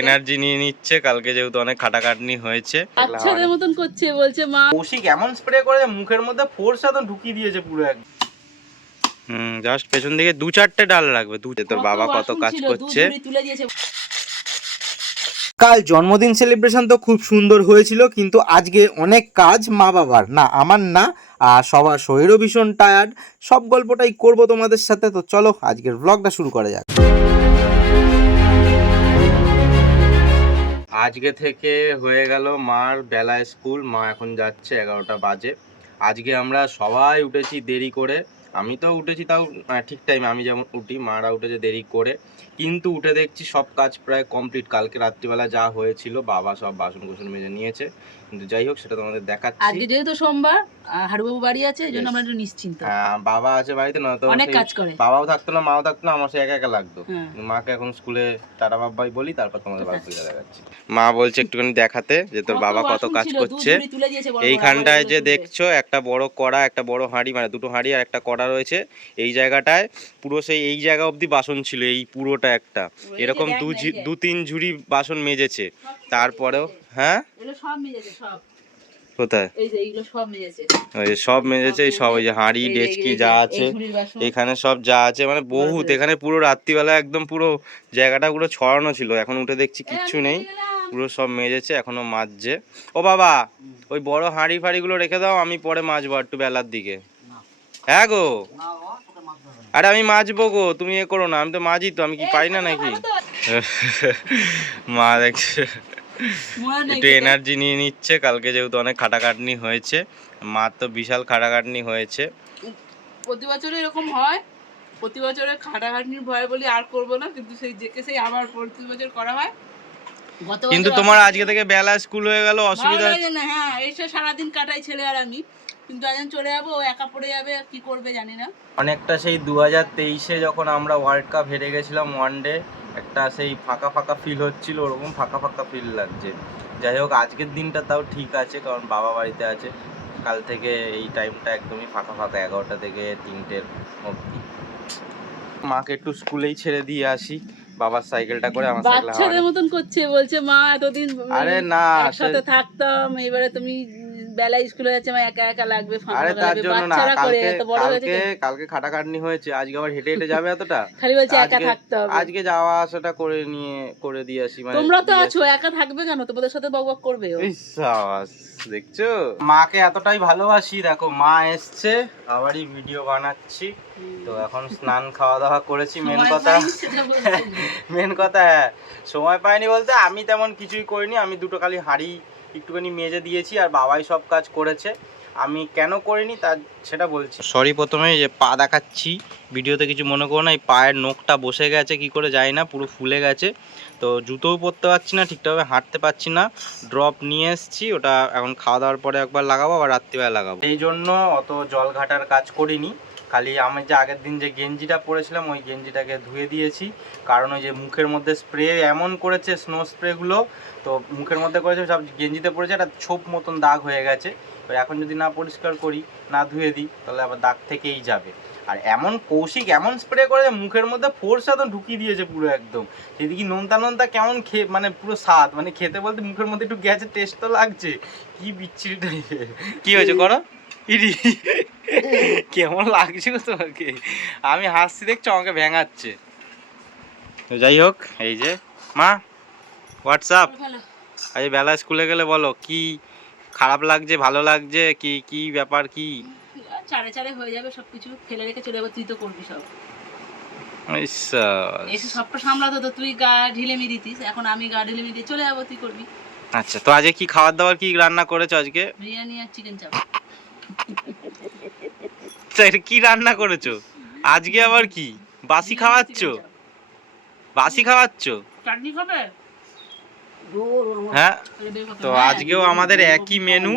Energy নিয়ে নিচ্ছে কালকে যেহেতু অনেক খাটাখাটনি হয়েছে। বাচ্চাদের মতন করছে বলছে মা। কৌশিক এমন স্প্রে করে মুখের মধ্যে ফোর্স একদম ঢুকিয়ে দিয়েছে পুরো একদম হুম জাস্ট পেছন দিকে দু চারটে ডাল রাখবে দু তোর বাবা কত কাজ করছে। তুলে দিয়েছে। কাল জন্মদিন সেলিব্রেশন তো খুব সুন্দর হয়েছিল কিন্তু আজকে অনেক কাজ মা বাবার। না আমার না আর সবার শরীরও ভীষণ টায়ার্ড সব গল্পটাই করব তোমাদের সাথে তো চলো আজকের ব্লগটা শুরু করা যাক। আজকে থেকে হয়ে গেল মার বেলা স্কুল। মা এখন যাচ্ছে এগারোটা বাজে। আজকে আমরা সবাই উঠেছি দেরি করে। আমি তো উঠেছি তাও ঠিক টাইমে আমি যেমন উঠি, মারা উঠেছে দেরি করে। কিন্তু উঠে দেখছি সব কাজ প্রায় কমপ্লিট কালকে রাত্রিবেলা যা হয়েছিল বাবা সব বাসন কুসন মেজে নিয়েছে। কিন্তু যাই হোক সেটা তোমাদের দেখাচ্ছি। আজকে যেহেতু সোমবার হারুবাবু বাড়ি আছে এই জন্য আমরা একটু নিশ্চিন্ত। হ্যাঁ, বাবা আছে বাড়িতে না তো অনেক কাজ করে। বাবাও থাকতো না মাও থাকতো না আমার সে একা একা লাগতো। হ্যাঁ। মাকে এখন স্কুলে টাটা বাবাই বলি তারপর তোমাদের বাড়ি থেকে দেখাচ্ছি মা বলছে একটুখানি দেখাতে যে তোর বাবা কত কাজ করছে। এইখানটায় যে দেখছ একটা বড় কড়া একটা বড় হাঁড়ি মানে দুটো হাঁড়ি আর একটা কড়া রয়েছে। এই জায়গাটায় পুরো সেই এই জায়গা অবধি বাসন ছিল এই পুরোটা একটা। এরকম দু ঝি- দু তিন ঝুড়ি বাসন মেজেছে। তারপরেও। হ্যাঁ? সব মেজেছে সব। কোথায়? সব মেজেছে। ওই সব মেজেছে এই সব ওই যে হাঁড়ি ডেচকি যা আছে এখানে সব যা আছে মানে বহুত। এখানে পুরো রাত্রিবেলা একদম পুরো জায়গাটা পুরো ছড়ানো ছিল। এখন উঠে দেখছি কিচ্ছু নেই। পুরো সব মেজেছে এখনও মাজছে। ও বাবা ওই বড় হাঁড়ি ফাড়িগুলো রেখে দাও আমি পরে মাজবো একটু বেলার দিকে। হ্যাঁ গো? আরে আমি মাজবো গো তুমি এ করো না আমি তো মাজি তো আমি কি পারি না নাকি? মা দেখছে। একটু এনার্জি নিয়ে নিচ্ছে কালকে যেহেতু অনেক খাটাখাটনি হয়েছে মার তো বিশাল খাটাখাটনি হয়েছে। প্রতি বছর এরকম হয় প্রতি বছরে খাটাখাটনির ভয় বলি আর করব না কিন্তু সেই যেকে সেই আবার প্রতি বছর করা হয়। কিন্তু তোমার আজকে থেকে বেলা স্কুল হয়ে গেল অসুবিধা লাগে না হ্যাঁ এসে সারাদিন কাটাই ছেলে আর আমি কিন্তু একজন চলে যাব ও একা পড়ে যাবে কি করবে জানি না। অনেকটা সেই দু হাজার তেইশে যখন আমরা ওয়ার্ল্ড কাপ হেরে গেছিলাম ওয়ান ডে একটা সেই ফাঁকা ফাঁকা ফিল হচ্ছিল ওরকম ফাঁকা ফাঁকা ফিল লাগছে। যাই হোক আজকের দিনটা তাও ঠিক আছে কারণ বাবা বাড়িতে আছে। কাল থেকে এই টাইমটা একদমই ফাঁকা ফাঁকা এগারোটা থেকে তিনটের অবধি মাকে একটু স্কুলেই ছেড়ে দিয়ে আসি। বাবার সাইকেলটা করে আমার সাইকেল বাচ্চাদের মতন করছে বলছে মা এতদিন আরে না একসাথে থাকতাম এবারে তুমি বেলা স্কুলে যাচ্ছে আমার একা একা লাগবে ফাঁকা আরে তার জন্য না কালকে কালকে। কালকে খাটাখাটনি হয়েছে আজকে আবার হেঁটে হেঁটে যাবে এতটা খালি বলছে একা থাকতে হবে আজকে যাওয়া আসাটা করে নিয়ে করে দিয়ে আসি মানে তোমরা তো আছো একা থাকবে কেন তোমাদের সাথে বক বক করবে ও। এই সাবাস, দেখছ মাকে এতটাই ভালোবাসি দেখো মা এসছে আবারই ভিডিও বানাচ্ছি তো এখন স্নান খাওয়া দাওয়া করেছি মেন কথা। মেন কথা হ্যাঁ সময় পাইনি বলতে আমি তেমন কিছুই করিনি আমি দুটো খালি হাঁড়ি একটুখানি মেজে দিয়েছি আর বাবাই সব কাজ করেছে। আমি কেন করিনি তা সেটা বলছি। সরি প্রথমে যে পা দেখাচ্ছি ভিডিওতে কিছু মনে করো না এই পায়ের নখটা বসে গেছে কি করে যায় না পুরো ফুলে গেছে। তো জুতোও পরতে পারছি না ঠিকঠাকভাবে হাঁটতে পারছি না। ড্রপ নিয়ে এসেছি ওটা এখন খাওয়া দাওয়ার পরে একবার লাগাবো আবার রাত্রিবেলা লাগাবো। এই জন্য অত জল ঘাটার কাজ করিনি। খালি আমি যে আগের দিন যে গেঞ্জিটা পরেছিলাম, ওই গেঞ্জিটাকে ধুয়ে দিয়েছি। কারণ ওই যে মুখের মধ্যে স্প্রে এমন করেছে স্নো স্প্রেগুলো তো মুখের মধ্যে করেছে, সব গেঞ্জিতে পড়েছে, একটা ছোপ মতন দাগ হয়ে গেছে। তো এখন যদি না পরিষ্কার করি, না ধুয়ে দিই, তাহলে আবার দাগ থেকেই যাবে। আর এমন কৌশিক, এমন স্প্রে করে যে মুখের মধ্যে ফোর্স একদম ঢুকিয়ে দিয়েছে পুরো একদম। সেদিকে নোনতা নোনতা কেমন খেয়ে মানে পুরো স্বাদ মানে খেতে বলতে মুখের মধ্যে একটু গেছে টেস্ট তো লাগছে। কি বিচ্ছিরি টাইপের কি হয়েছে, করো? ইরি। কেমন লাগছে গো তোমাকে? আমি হাসছি দেখছ আমাকে ভেঙাচ্ছে। তো যাই হোক এই যে মা হোয়াটসঅ্যাপ। আজ বেলা স্কুলে গেলে বলো কি খারাপ লাগছে ভালো লাগছে কি কি ব্যাপার কি? চারে চারে হয়ে যাবে সবকিছু ফেলে রেখে চলে যাব তুই তো করবি সব। এসে সবটা সামলাতো তো তুই গা ঢিলেমি দিতিস এখন আমি গা ঢিলেমি দিয়ে চলে যাব তুই করবি। আচ্ছা তো আজকে কি খাবার দাবার কি রান্না করেছ আজকে? বিরিয়ানি আর চিকেন চাপ। তো এটা কি রান্না করেছ? আজকে আবার কি? বাসি খাওয়াচ্ছ? বাসি খাওয়াচ্ছ? চাটনি খাবে? হ্যাঁ তো আজকেও আমাদের একই মেনু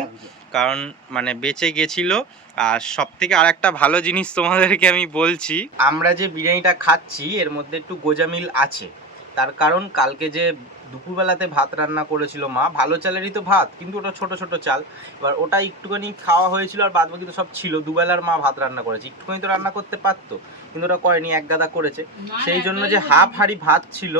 কারণ মানে বেঁচে গেছিল। আর সব থেকে আর একটা ভালো জিনিস তোমাদেরকে আমি বলছি আমরা যে বিরিয়ানিটা খাচ্ছি এর মধ্যে একটু গোজামিল আছে। তার কারণ কালকে যে দুপুরবেলাতে ভাত রান্না করেছিল মা। ভালো চালেরই তো ভাত কিন্তু ওটা ছোট ছোট চাল। এবার ওটা একটুখানি খাওয়া হয়েছিল আর বাদ বাকি তো সব ছিল। দুবেলার মা ভাত রান্না করেছে। একটুখানি তো রান্না করতে পারতো কিন্তু ওটা করেনি এক গাদা করেছে। সেই জন্য যে হাফ হাঁড়ি ভাত ছিল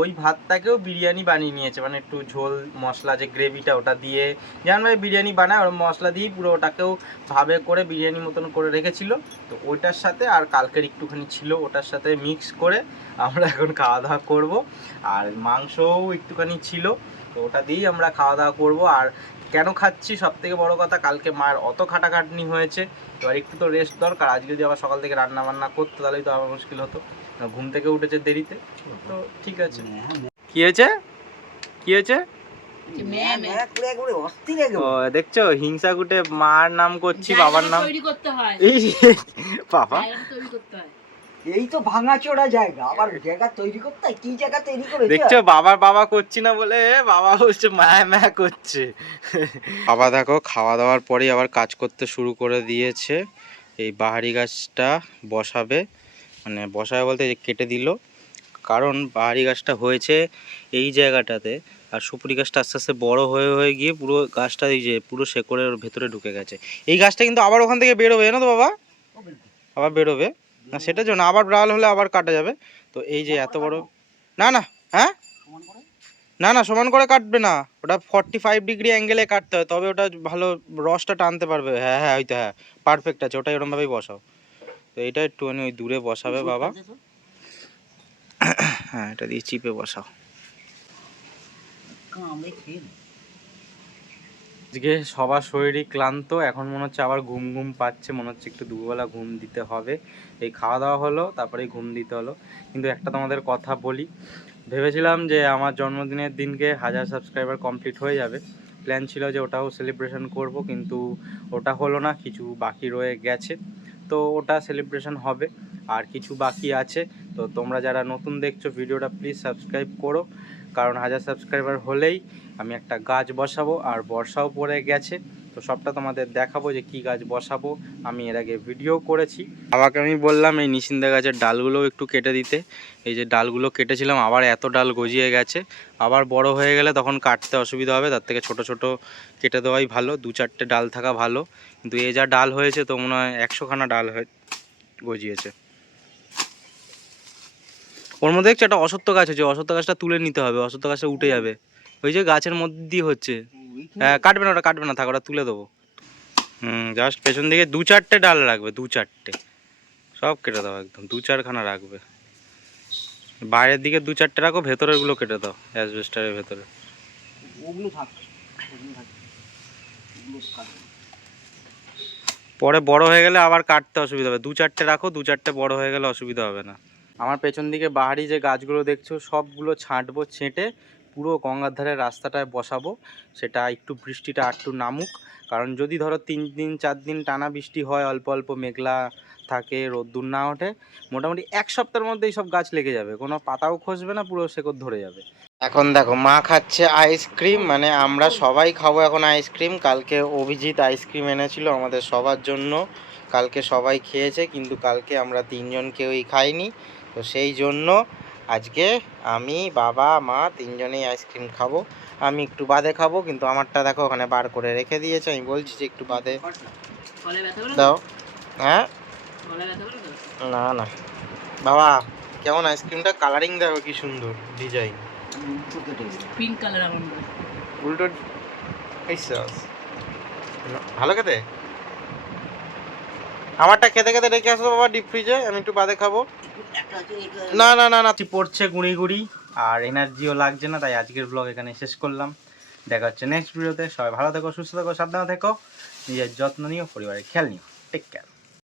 ওই ভাতটাকেও বিরিয়ানি বানিয়ে নিয়েছে। মানে একটু ঝোল মশলা যে গ্রেভিটা ওটা দিয়ে। যেমন ভাই বিরিয়ানি বানায় ওর মশলা দিয়েই পুরো ওটাকেও ভাবে করে বিরিয়ানি মতন করে রেখেছিল। তো ওইটার সাথে আর কালকের একটুখানি ছিল ওটার সাথে মিক্স করে আমরা এখন খাওয়া দাওয়া করব। আর মাংসও একটুখানি ছিল। তো ওটা দিয়েই আমরা খাওয়া দাওয়া করব। আর কেন খাচ্ছি সব থেকে বড় কথা কালকে মায়ের অত খাটাখাটনি হয়েছে। এবার একটু তো রেস্ট দরকার। আজকে যদি আবার সকাল থেকে রান্না বান্না করতো তাহলেই তো আবার মুশকিল হতো। ঘুম থেকে উঠেছে দেরিতে। তো ঠিক আছে। কি হয়েছে? কি হয়েছে? দেখছ? হিংসা গুটে মার নাম করছি বাবার নাম। হয়। বাবা। এই তো ভাঙাচোরা জায়গা আবার জায়গা তৈরি করতে কি জায়গা তৈরি করেছে? দেখছ বাবার বাবা করছি না বলে বাবা হচ্ছে মায়া মায়া করছে। বাবা দেখো খাওয়া দাওয়ার পরেই আবার কাজ করতে শুরু করে দিয়েছে। এই বাহারি গাছটা বসাবে মানে বসাবে বলতে কেটে দিল। কারণ বাহারি গাছটা হয়েছে এই জায়গাটাতে আর সুপুরি গাছটা আস্তে আস্তে বড় হয়ে হয়ে গিয়ে পুরো গাছটা এই যে পুরো শেকড়ের ভেতরে ঢুকে গেছে। এই গাছটা কিন্তু আবার ওখান থেকে বেরোবে না তো বাবা? আবার বেরোবে। না সেটার জন্য আবার ডাল হলে আবার কাটা যাবে। তো এই যে এত বড় না না হ্যাঁ? না না সমান করে কাটবে না। ওটা ফর্টি ফাইভ ডিগ্রি অ্যাঙ্গেলে কাটতে হয় তবে ওটা ভালো রসটা টানতে পারবে। হ্যাঁ হ্যাঁ হয়তো হ্যাঁ পারফেক্ট আছে ওটা এরকমভাবেই বসাও। তো এটা একটুখানি ওই দূরে বসাবে বাবা। হ্যাঁ এটা দিয়ে চিপে বসাও। আজকে সবার শরীরই ক্লান্ত, এখন মনে হচ্ছে আবার ঘুম ঘুম পাচ্ছে, মনে হচ্ছে একটু দুবেলা ঘুম দিতে হবে। এই খাওয়া দাওয়া হলো, তারপরেই ঘুম দিতে হলো। কিন্তু একটা তোমাদের কথা বলি, ভেবেছিলাম যে আমার জন্মদিনের দিনকে হাজার সাবস্ক্রাইবার কমপ্লিট হয়ে যাবে। প্ল্যান ছিল যে ওটাও সেলিব্রেশন করব, কিন্তু ওটা হলো না, কিছু বাকি রয়ে গেছে। তো ওটা সেলিব্রেশন হবে, আর কিছু বাকি আছে। তো তোমরা যারা নতুন দেখছ ভিডিওটা প্লিজ সাবস্ক্রাইব করো। কারণ হাজার সাবস্ক্রাইবার হলেই আমি একটা গাছ বসাবো আর বর্ষাও পড়ে গেছে। তো সবটা তোমাদের দেখাবো যে কি গাছ বসাবো। আমি এর আগে ভিডিও করেছি। বাবাকে আমি বললাম এই নিশিন্দা গাছের ডালগুলোও একটু কেটে দিতে। এই যে ডালগুলো কেটেছিলাম, আবার এত ডাল গজিয়ে গেছে। আবার বড় হয়ে গেলে তখন কাটতে অসুবিধা হবে, তার থেকে ছোট ছোট কেটে দেওয়াই ভালো। দু চারটে ডাল থাকা ভালো। কিন্তু এ যা ডাল হয়েছে তো মনে হয় একশোখানা ডাল হয়ে গজিয়েছে। ওর মধ্যে দেখছ একটা অসত্য গাছ আছে অসত্য গাছটা তুলে নিতে হবে অসত্য গাছটা উঠে যাবে। ওই যে গাছের মধ্যে দিয়ে হচ্ছে হ্যাঁ কাটবে না ওটা কাটবে না থাক ওটা তুলে দেবো। হুম জাস্ট পেছন দিকে দু চারটে ডাল রাখবে দু চারটে। সব কেটে দাও একদম দু চারখানা রাখবে। বাইরের দিকে দু চারটে রাখো ভেতরেরগুলো কেটে দাও অ্যাসবেস্টারের ভেতরে। ওগুলো থাক। পরে বড় হয়ে গেলে আবার কাটতে অসুবিধা হবে। দু চারটে রাখো দু চারটে বড় হয়ে গেলে অসুবিধা হবে না। আমার পেছন দিকে বাহারি যে গাছগুলো দেখছ, সবগুলো ছাঁটবো, ছেঁটে পুরো গঙ্গার ধারে রাস্তাটায় বসাবো। সেটা একটু বৃষ্টিটা একটু নামুক। কারণ যদি ধরো তিন দিন, চার দিন টানা বৃষ্টি হয়, অল্প অল্প মেঘলা থাকে, রোদ্দুর না ওঠে, মোটামুটি এক সপ্তাহের মধ্যেই সব গাছ লেগে যাবে। কোনো পাতাও খসবে না, পুরো শেকড় ধরে যাবে। এখন দেখো, মা খাচ্ছে আইসক্রিম মানে আমরা সবাই খাব এখন আইসক্রিম। কালকে অভিজিৎ আইসক্রিম এনেছিল আমাদের সবার জন্য। কালকে সবাই খেয়েছে, কিন্তু কালকে আমরা তিনজন কেউই খাইনি। তো সেই জন্য আজকে আমি বাবা মা তিনজনেই আইসক্রিম খাব। আমি একটু বাদে খাব কিন্তু আমারটা দেখো ওখানে বার করে রেখে দিয়েছে। আমি বলছি যে একটু বাদে। দাও। হ্যাঁ? না না। বাবা কেমন আইসক্রিমটা? কালারিং দেখো কি সুন্দর ডিজাইন। উল্টো পিঙ্ক কালার আমার উল্টো এই সস। ভালো খেতে? আমারটা খেতে খেতে রেখে আসব বাবা ডিপ ফ্রিজে আমি একটু বাদে খাব। না না না না, পড়ছে গুঁড়ি গুঁড়ি, আর এনার্জিও লাগছে না, তাই আজকের ব্লগ এখানে শেষ করলাম। দেখা হচ্ছে নেক্সট ভিডিওতে সবাই ভালো থেকো, সুস্থ থেকো, সাবধানে থেকো, নিজের যত্ন নিও, পরিবারের খেয়াল নিও টেক কেয়ার